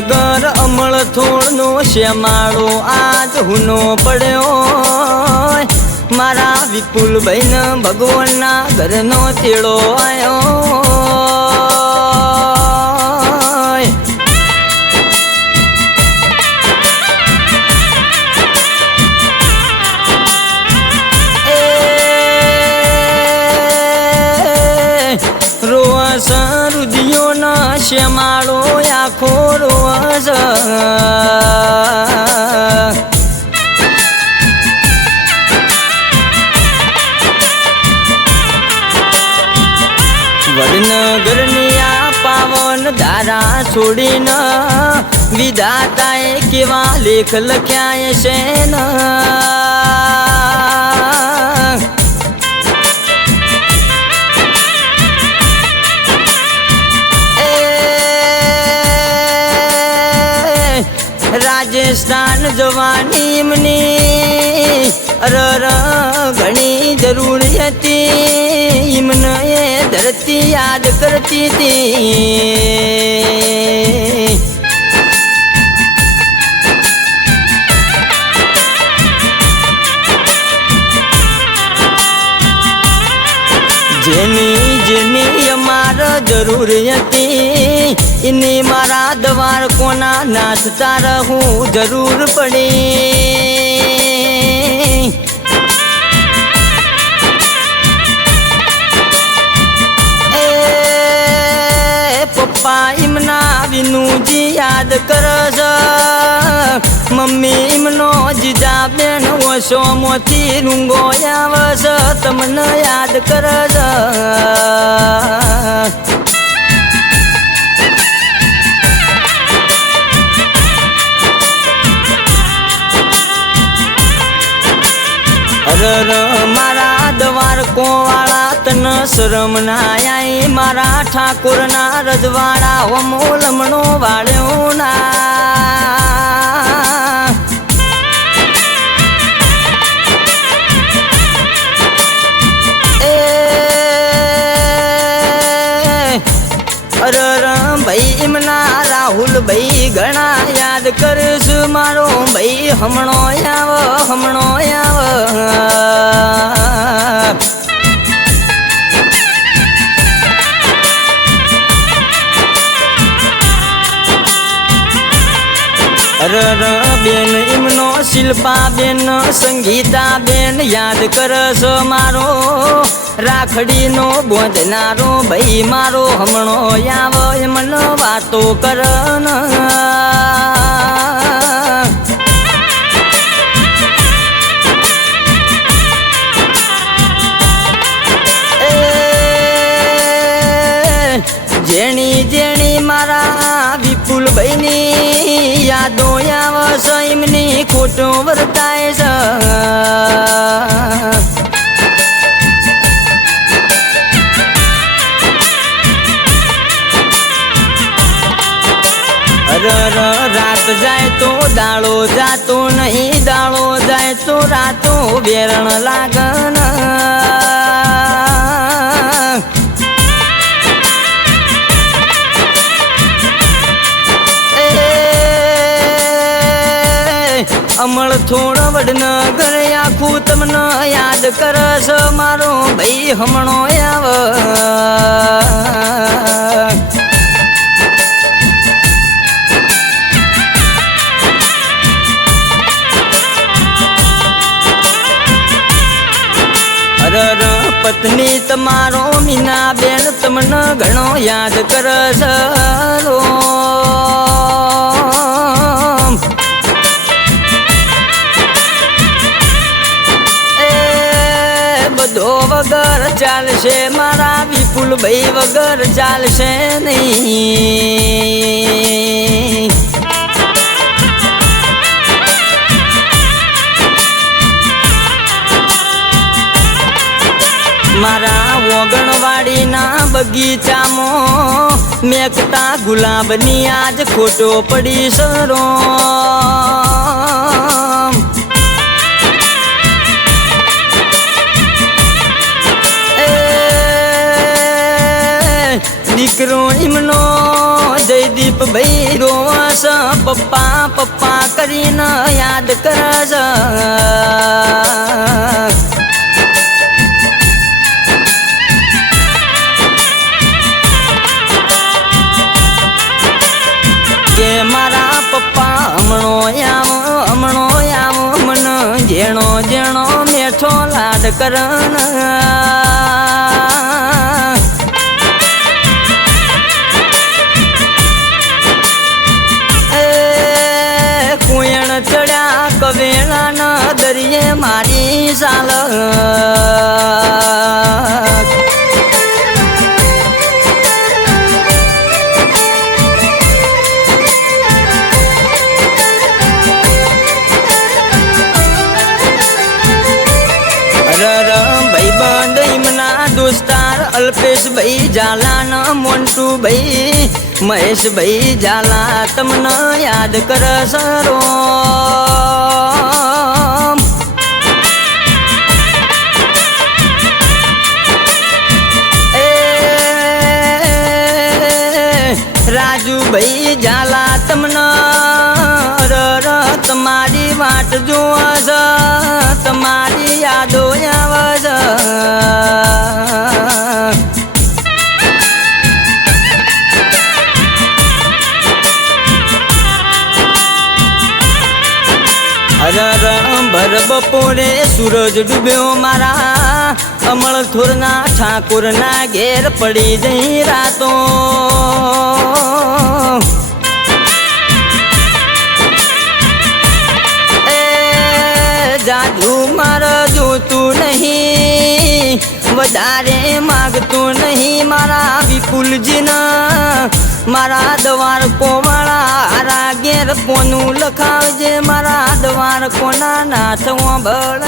વડનગર અમળ થોડનો શ્યામાળો આજ હુનો પડ્યો મારા વિપુલભાઈને ભગવાનના ઘરનો તેડો આવ્યો રોસ રુદિયોનો શ્યામાળો આખો રોસ વડનગરની આ પાવન ધારા છોડીને વિધાતાએ કેવા લેખ લખ્યા છે ને રાજસ્થાન જવાની એમની અરર ઘણી જરૂર હતી એમને એ ધરતી યાદ કરતી હતી જેની જેની અમારે જરૂર હતી એની મારા દ્વાર કોના નાથ તારા હું જરૂર પડી એ પપ્પા એમના વિનુજી યાદ કરશ મમ્મી એમનો જીજા બેન ઓછો મોથી રૂંગો આવશ તમને યાદ કરશ અરર મારા દ્વારકો વાળા તન શરમ ના આઈ મારા ઠાકોરના રજવાડા હોમો લમણો વાળ્યો ના એ અરર ભાઈ એમના રાહુલ ભાઈ ઘણા યાદ કરીશ મારો ભાઈ હમણો આવ હમણો આવ અરર બેન એમનો શિલ્પા બેન સંગીતા બેન યાદ કરશ મારો રાખડીનો બોંધનારો ભાઈ મારો હમણો આવ એમનો વાતો કરન જેણી જેણી મારા વિપુલભાઈની યાદો આવશ એમની ખોટો વર્તાય છે અરર રાત જાય તો દાળો જાતો નહીં દાળો જાય તો રાતો વેરણ લાગન અમળ થોડ વડનગર આખું તમને યાદ કરશ મારો ભાઈ હમણો આવ અરર પત્ની તમારો મીના બેન તમને ઘણો યાદ કરશ બધો વગર ચાલશે મારા વિપુલભાઈ વગર ચાલશે નહીં મારા વગણવાડીના બગીચામાં મેકતા ગુલાબની આજ ખોટો પડી સરો દીકરો એમનો જયદીપ ભાઈ રોવાસ પપ્પા પપ્પા કરીને યાદ કરે છે. કે મારા પપ્પા હમણો આવો મન જેણો જેણો મેઠો લાડ કરણ. કુયણ ચડ્યા કવેળાના દરિયે મારી સાલ. દોસ્તાર અલ્પેશ ભાઈ ઝાલા ન મોન્ટુ ભાઈ મહેશ ભાઈ ઝાલા તમને યાદ કરે સરો. રાજુભાઈ ઝાલા તમને તમારી વાટ જોવા છે, તમારી યાદો આવે છે. ભર બપોરે સૂરજ ડૂબ્યો મારા અમળ થોરના ઠાકોરના ઘેર પડી જઈ રાતો. જાદુ મારે જોતું નહીં, વધારે માગતું નહીં મારા વિપુલજીના. મારા દ્વારકો વાળા હારા ઘેર કોનું લખાવજે મારા દ્વારકોના નાથ સાંભળ.